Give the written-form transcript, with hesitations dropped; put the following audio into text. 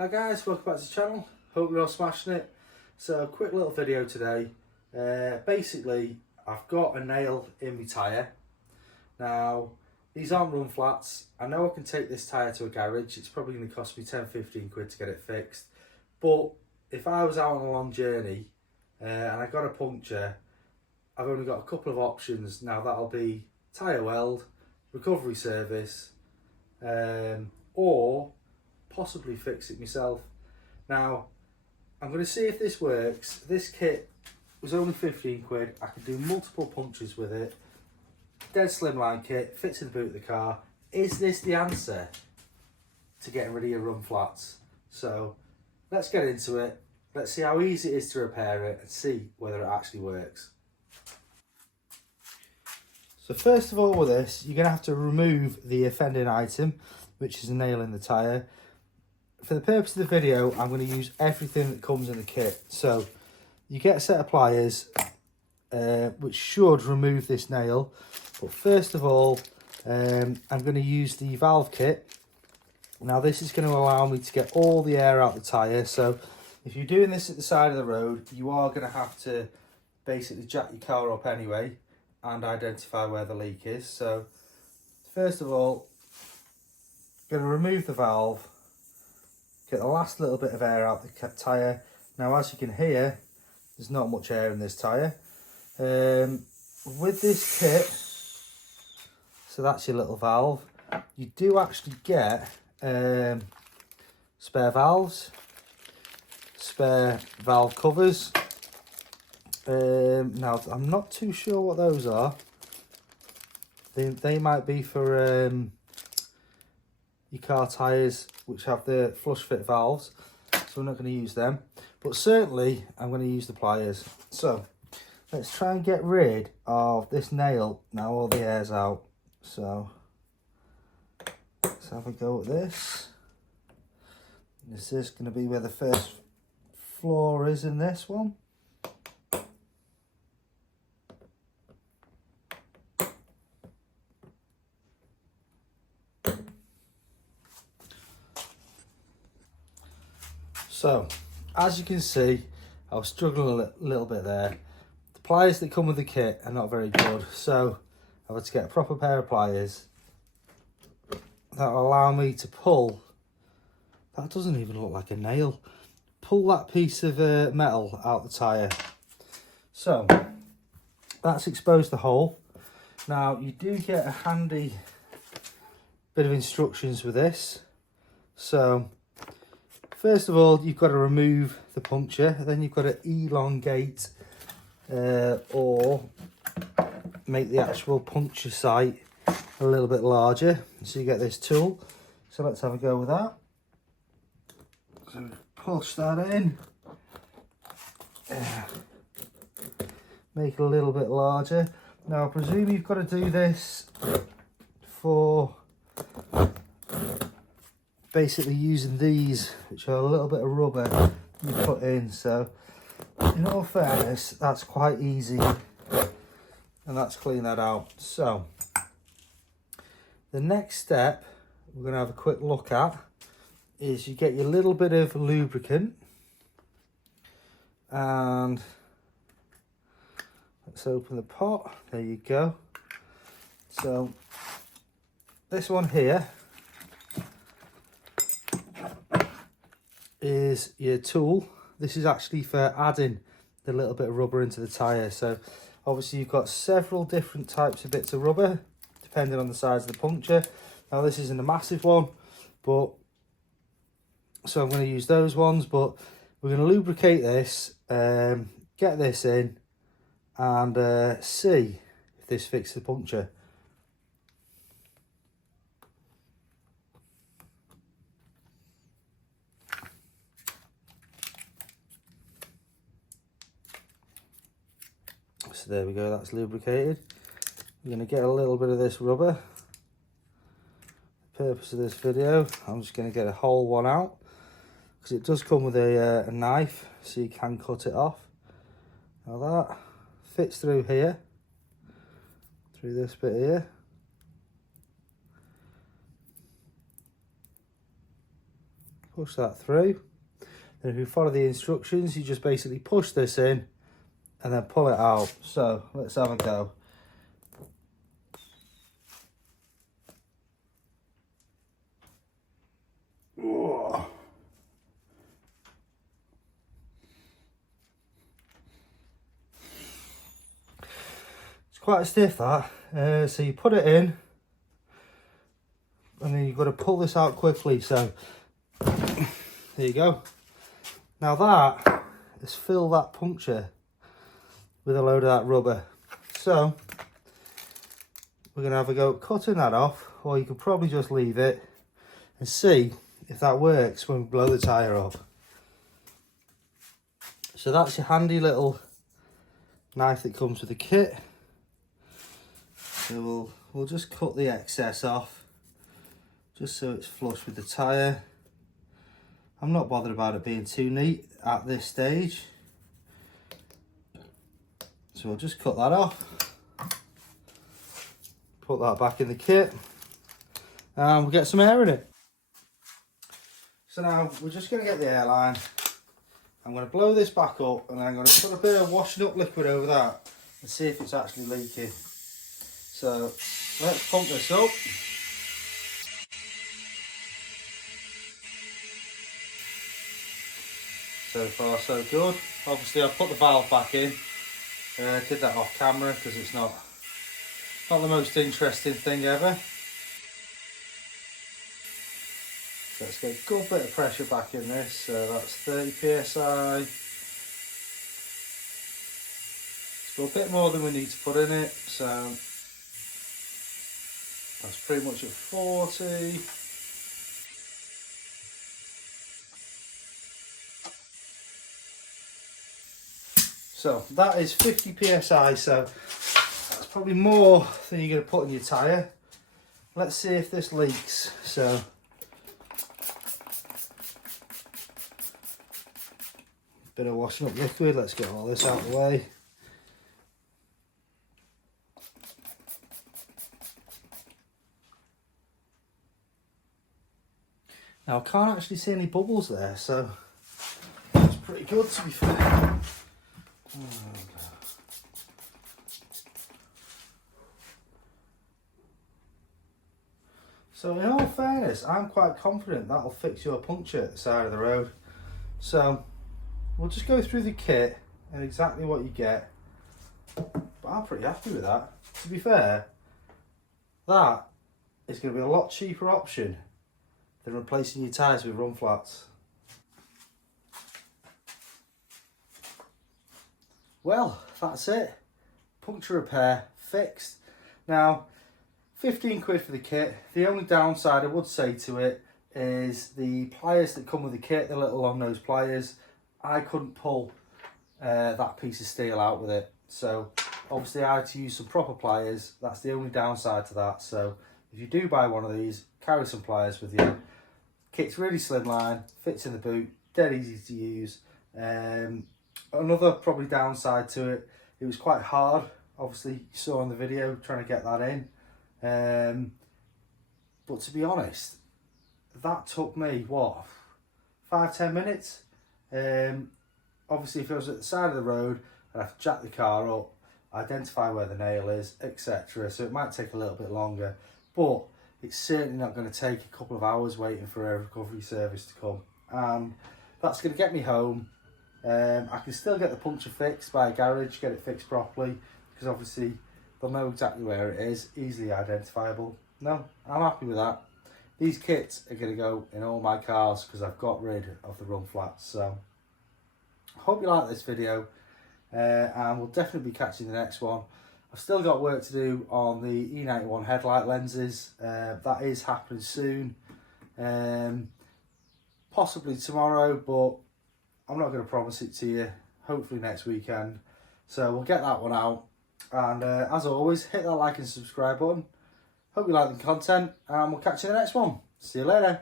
Hi guys, welcome back to the channel. Hope you're all smashing it. So, quick little video today. Basically, I've got a nail in my tyre. Now, these aren't run flats. I know I can take this tyre to a garage. It's probably going to cost me 10-15 quid to get it fixed. But if I was out on a long journey and I got a puncture, I've only got a couple of options. Now, that'll be tyre weld, recovery service, or possibly fix it myself. Now, I'm going to see if this works. This kit was only 15 quid. I can do multiple punctures with it. Dead slimline kit, fits in the boot of the car. Is this the answer to getting rid of your run flats? So let's get into it. Let's see how easy it is to repair it and see whether it actually works. So first of all with this, you're going to have to remove the offending item, which is a nail in the tyre. For the purpose of the video, I'm going to use everything that comes in the kit. So you get a set of pliers, which should remove this nail. But first of all, I'm going to use the valve kit. Now this is going to allow me to get all the air out the tyre. So if you're doing this at the side of the road, you are going to have to basically jack your car up anyway and identify where the leak is. So first of all, I'm going to remove the valve. Get the last little bit of air out the tyre. Now, as you can hear, there's not much air in this tyre. With this kit, so that's your little valve, you do actually get spare valves, spare valve covers. Now, I'm not too sure what those are. They might be for your car tyres which have the flush fit valves, so we're not going to use them, but certainly I'm going to use the pliers. So let's try and get rid of this nail now all the air's out. So let's have a go at this. This is going to be where the first floor is in this one. So, as you can see, I was struggling a little bit there. The pliers that come with the kit are not very good, so I've had to get a proper pair of pliers that will allow me to pull. That doesn't even look like a nail. Pull that piece of metal out the tyre. So, that's exposed the hole. Now, you do get a handy bit of instructions with this. So, first of all, you've got to remove the puncture, then you've got to elongate or make the actual puncture site a little bit larger. So you get this tool. So let's have a go with that. So push that in. Make it a little bit larger. Now I presume you've got to do this for basically using these, which are a little bit of rubber you put in. So in all fairness, that's quite easy, and let's clean that out. So the next step we're going to have a quick look at is you get your little bit of lubricant, and let's open the pot. There you go. So this one here is your tool. This is actually for adding the little bit of rubber into the tyre. So obviously you've got several different types of bits of rubber depending on the size of the puncture. Now this isn't a massive one, but so I'm going to use those ones, but we're going to lubricate this, get this in, and see if this fixes the puncture. So there we go, that's lubricated. We're going to get a little bit of this rubber. The purpose of this video, I'm just going to get a whole one out, because it does come with a knife, so you can cut it off. Now that fits through here, through this bit here. push that through. Then if you follow the instructions, you just basically push this in and then pull it out. So let's have a go. It's quite stiff that. So you put it in and then you've got to pull this out quickly. So there you go. Now that has filled that puncture with a load of that rubber. So we're going to have a go at cutting that off, or you could probably just leave it and see if that works when we blow the tyre up. So that's your handy little knife that comes with the kit. So we'll just cut the excess off, just so it's flush with the tyre. I'm not bothered about it being too neat at this stage. So we'll just cut that off. Put that back in the kit. And we'll get some air in it. So now we're just going to get the airline. I'm going to blow this back up and then I'm going to put a bit of washing up liquid over that and see if it's actually leaking. So let's pump this up. So far so good. Obviously I've put the valve back in. Did that off camera because it's not the most interesting thing ever. So let's get a good bit of pressure back in this. So that's 30 psi. It's got a bit more than we need to put in it. So that's pretty much at 40. So that is 50 psi, so that's probably more than you're going to put in your tyre. Let's see if this leaks. So bit of washing up liquid, let's get all this out of the way. Now I can't actually see any bubbles there, so it's pretty good to be fair. So in all fairness, I'm quite confident that'll fix your puncture at the side of the road. So we'll just go through the kit and exactly what you get. But I'm pretty happy with that. To be fair, that is going to be a lot cheaper option than replacing your tyres with run flats. Well, that's it. Puncture repair fixed. Now, 15 quid for the kit. The only downside I would say to it is the pliers that come with the kit, the little long nose pliers. I couldn't pull that piece of steel out with it. So obviously I had to use some proper pliers. That's the only downside to that. So if you do buy one of these, carry some pliers with you. Kit's really slimline, fits in the boot, dead easy to use. Another probably downside to it, it was quite hard. Obviously you saw in the video trying to get that in. But to be honest, that took me, what, 5-10 minutes? Obviously if I was at the side of the road, I'd have to jack the car up, identify where the nail is, etc. So it might take a little bit longer, but it's certainly not going to take a couple of hours waiting for a recovery service to come. And that's going to get me home. I can still get the puncture fixed by a garage, get it fixed properly, because obviously they'll know exactly where it is, easily identifiable. No, I'm happy with that. These kits are going to go in all my cars because I've got rid of the run flats. So I hope you like this video, and we'll definitely be catching the next one. I've still got work to do on the E91 headlight lenses. That is happening soon, possibly tomorrow, but I'm not going to promise it to you. Hopefully next weekend. So we'll get that one out. And as always, hit that like and subscribe button. Hope you like the content, and we'll catch you in the next one. See you later.